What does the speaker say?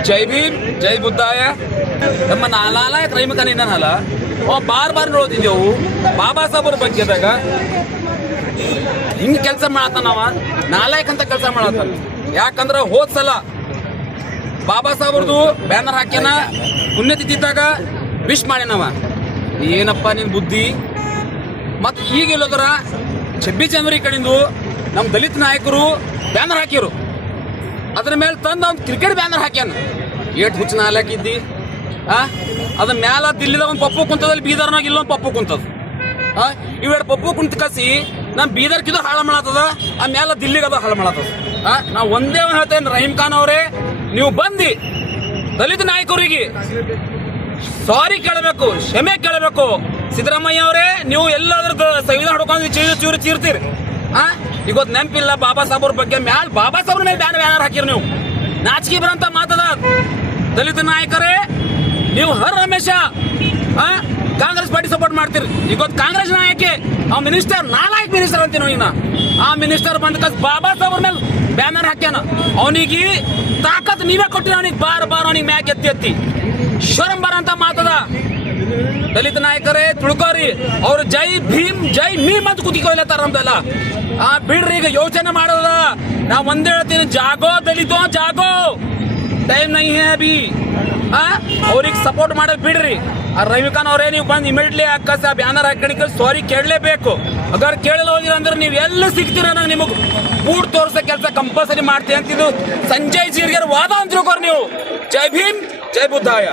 जय भीम जय बुद्धाय ನಮ್ಮ ನಾಲಾಯಕ ರೈಮಕನ ಏನಲ್ಲ ಬಾರ್ ನೋಡ್ತಿದ್ದೆವು ಬಾಬಾ ಸಾಹೇಬ್ರ ಬಗ್ಗೆದಾಗ ಹಿಂಗ್ ಕೆಲಸ ಮಾಡತ್ತಾನವ ನಾಲಾಯಕ್ ಅಂತ ಕೆಲಸ ಮಾಡತ್ತಾನ. ಯಾಕಂದ್ರ ಹೋದ್ ಸಲ ಬಾಬಾ ಸಾಹೇಬ್ರದು ಬ್ಯಾನರ್ ಹಾಕ್ಯಾನ ಪುಣ್ಯತಿಥಿದ್ದಾಗ ವಿಶ್ ಮಾಡ್ಯಾನವ. ಏನಪ್ಪ ನಿನ್ ಬುದ್ಧಿ. ಮತ್ ಈಗ ಇಲ್ಲೋದ್ರ 26 ಜನವರಿ ಕಡೆಂದು ನಮ್ ದಲಿತ ನಾಯಕರು ಬ್ಯಾನರ್ ಹಾಕಿರು. ಅದ್ರ ಮೇಲೆ ತಂದು ಅವ್ನು ಕ್ರಿಕೆಟ್ ಬ್ಯಾನರ್ ಹಾಕ್ಯಾನ. ಏಟ್ ಹುಚ್ಚ ನಾಲ್ಕಿದ್ದಿ ಅದ್ರ ಮ್ಯಾಲ ದಿಲ್ಲಿದಾಗ ಒಂದು ಪಪ್ಪು ಕುಂತದಲ್ಲಿ ಬೀದರ್ನಾಗ ಇಲ್ಲೊಂದು ಪಪ್ಪು ಕುಂತದ. ಇವೆರಡು ಪಪ್ಪು ಕುಂತ ಕಸಿ ನಮ್ ಬೀದರ್ಕಿದು ಹಾಳ ಮಾಡತ್ತದ, ಆ ಮ್ಯಾಲ ದಿಲ್ಲಿಗೆ ಅದು ಹಾಳ ಮಾಡತ್ತದ. ನಾ ಒಂದೇ ಹೇಳ್ತೇನೆ, ರಹೀಂ ಖಾನ್ ಅವರೇ ನೀವು ಬಂದಿ ದಲಿತ ನಾಯಕರಿಗೆ ಸಾರಿ ಕೇಳಬೇಕು, ಕ್ಷಮೆ ಕೇಳಬೇಕು. ಸಿದ್ದರಾಮಯ್ಯ ಅವರೇ ನೀವು ಎಲ್ಲಾದ್ರೂ ಸಂವಿಧಾನ ಹೊಡ್ಕೊಂಡು ಚೀರ್ತೀರಿ. ಇವತ್ತು ನೆನಪಿಲ್ಲ ಬಾಬಾ ಸಾಹೇಬ್ರ ಬಗ್ಗೆ ಮ್ಯಾಲ ಬಾಬಾ ಸಾಹೇಬ್ರ ಮೇಲೆ ಬ್ಯಾನರ್ ಹಾಕಿರಿ. ನೀವು ನಾಚಿಕೆ ಬರಂತ ಮಾತದ. ದಲಿತ ನಾಯಕರೇ ನೀವು ಹರ್ ಹಮೇಶ ಕಾಂಗ್ರೆಸ್ ಪಾರ್ಟಿ ಸಪೋರ್ಟ್ ಮಾಡ್ತೀರಿ. ಇವತ್ತು ಕಾಂಗ್ರೆಸ್ ನಾಯಕಿ ಆ ಮಿನಿಸ್ಟರ್ ನಾಲಾಯಕ್ ಮಿನಿಸ್ಟರ್ ಅಂತೀವಿ ನೋಡಿನ. ಆ ಮಿನಿಸ್ಟರ್ ಬಂದ ಬಾಬಾ ಸಾಹೇಬ್ರ ಮೇಲೆ ಬ್ಯಾನರ್ ಹಾಕ್ಯಾನ. ಅವನಿಗೆ ತಾಕತ್ ನೀವೇ ಕೊಟ್ಟಿರ. ಅವನಿಗೆ ಬಾರ್ ಅವನಿಗೆ ಮ್ಯಾಕ್ ಎತ್ತಿ ಶರಂಬರ ಅಂತ ಮಾತದ. ದಲಿತ ನಾಯಕರೇ ತಿಳ್ಕೋರಿ, ಅವ್ರು ಜೈ ಭೀಮ್ ಜೈ ಮೀಮ್ ಅಂತ ಕುದಿಕೊಯ್ಲತ್ತಾರ. ನಮ್ದೆಲ್ಲ ಬಿಡ್ರಿ, ಈಗ ಯೋಚನೆ ಮಾಡೋದ. ನಾ ಒಂದೇ ಹೇಳ್ತೀನಿ, ಜಾಗೋ ದಲಿತೋ ಜಾಗೋ, ಟೈಮ್ ನೈ ಹೇ ಅಭಿ. ಅವ್ರಿಗೆ ಸಪೋರ್ಟ್ ಮಾಡೋದು ಬಿಡ್ರಿ. ರಹೀಂ ಖಾನ್ ಅವರೇ ನೀವು ಬಂದು ಇಮಿಡಿಯೇಟ್ಲಿ ಅಕ್ಕಸ ಬ್ಯಾನರ್ ಹಾಕಣಿಕೆ ಸಾರಿ ಕೇಳಲೇಬೇಕು. ಅಗರ್ ಕೇಳಲ್ಲ ಹೋಗಿರ ಅಂದ್ರೆ ನೀವು ಎಲ್ಲ ಸಿಗ್ತೀರ, ನಾನು ನಿಮಗೆ ಬೂಟ್ ತೋರಿಸೋ ಕೆಲಸ ಕಂಪಲ್ಸರಿ ಮಾಡ್ತೀನಿ ಅಂತಿದ್ದು ಸಂಜಯ್ ಜೀರ್ಗೆ ವಾದ ಅಂತ ತಿಳ್ಕೋರಿ ನೀವು. ಜೈ ಭೀಮ್ ಜೈ ಬುದ್ಧಾಯ.